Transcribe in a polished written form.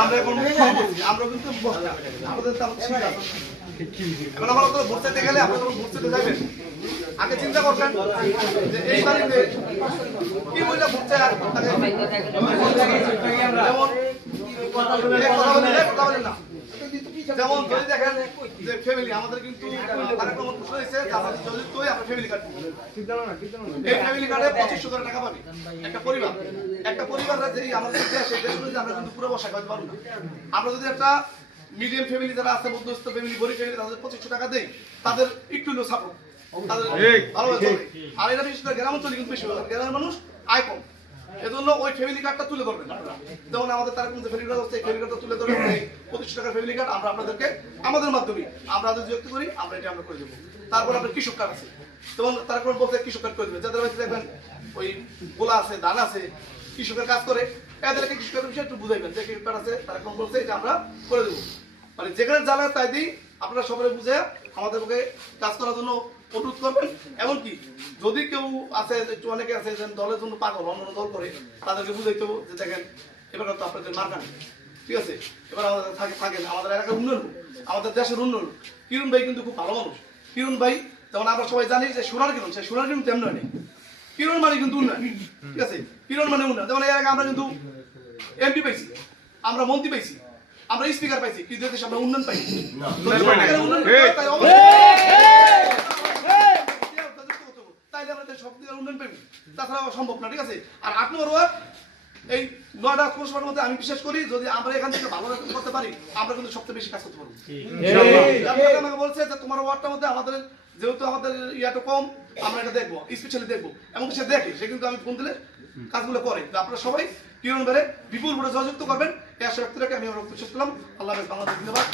আমরা এখন আমরা কিন্তু আমাদের এখন আমরা তো ভোট চাইতে গেলে আপনারা ভোট চাইতে যাবেন আগে চিন্তা করবেন যে এই বাড়িতে কি মহিলা ভোট চাই আর যেমন যদি দেখেন যে ফ্যামিলি আমাদের কিন্তু ফ্যামিলি কার্ড এই ফ্যামিলি কার্ডে 2500 করে টাকা পাবে একটা পরিবার যেই আমাদের দেশে আমরা কিন্তু পুরো বসা করতে পারবো না। আমরা যদি একটা মিডিয়াম ফ্যামিলি যারা আছে মধ্যস্থ ফ্যামিলি গরিব ফ্যামিলি তাদের 2500 টাকা দেই তাদের একটু হলেও সাপোর্ট তাদের ভালো হবে। আর এটা বিশেষ করে গ্রাম অঞ্চলে কিন্তু বেশি গ্রামের মানুষ আয় কম, এজন্য ওই ফ্যামিলি কার্ডটা তুলে ধরবেন আপনারা। যেমন আমাদের তার কিন্তু ফ্যামিলি কার্ড আছে, এই ফ্যামিলি কার্ডটা তুলে ধরবেন। এই 2500 টাকার ফ্যামিলি কার্ড আমরা আপনাদেরকে আমাদের মাধ্যমে আমরা যদি যুক্ত করি আমরা এটা আমরা করে দেবো। তারপর আপনার কৃষক কার্ড আছে, যেমন তারপর বলতে কৃষক কার্ড করে দেবেন। যাদের বাড়িতে দেখবেন ওই গোলা আছে ধান আছে কৃষকের কাজ করে এদেরকে কৃষকের বিষয়ে একটু বুঝাইবেন যে কৃষক কার্ড আছে তারা কোন বলছে এটা আমরা করে দেবো। মানে যেখানে জ্বালা তাই দিই আপনারা সবাই বুঝে আমাদেরকে কাজ করার জন্য অনুরোধ করবেন। এমনকি যদি কেউ আছে একটু অনেকে আছে যে দলের জন্য পাগল অন্য দল করে তাদেরকে বুঝাইতে হবে যে দেখেন এবার তো আপনাদের মার্কা নেই, ঠিক আছে, এবার আমাদের থাকেন আমাদের এলাকার উন্নয়ন আমাদের দেশের উন্নয়ন। কিরণ ভাই কিন্তু খুব ভালো মানুষ। কিরণ ভাই যেমন আমরা সবাই জানি যে সোনার কিরণ, সেই সোনার কিরণ তেমন নেই। কিরণ মানে কিন্তু উন্নয়ন, ঠিক আছে, কিরণ মানে উন্নয়ন। যেমন এর আগে আমরা কিন্তু এমপি পাইছি, আমরা মন্ত্রী পাইছি, আমরা স্পিকার পাইছি, কিন্তু দেশে আমরা উন্নয়ন পাইছি। সব দিকে উন্নয়ন পাইব, তাছাড়া সম্ভব না, ঠিক আছে। আর 8 নম্বর ওয়ার্ড এই 9টা পৌরসভার মধ্যে আমি বিশ্বাস করি যদি আমরা এখান থেকে ভালো করতে পারি আমরা কিন্তু সবচেয়ে বেশি কাজ করতে পারবো। আমাকে বলছে যে তোমার ওয়ার্ডটার মধ্যে আমাদের যেহেতু আমাদের ইয়াটা কম আমরা এটা দেখবো, স্পেশালি দেখবো, এমনকি সে দেখে, সে কিন্তু আমি ফোন দিলে কাজগুলো করে। আপনারা সবাই কিরণ বেড়ে বিপুল ভোটে সহযোগিতা করবেন এই আশা ব্যক্ত রেখে আমি রক্ত শেষ করলাম। আল্লাহ হাফেজ। বাংলাদেশ জিন্দাবাদ।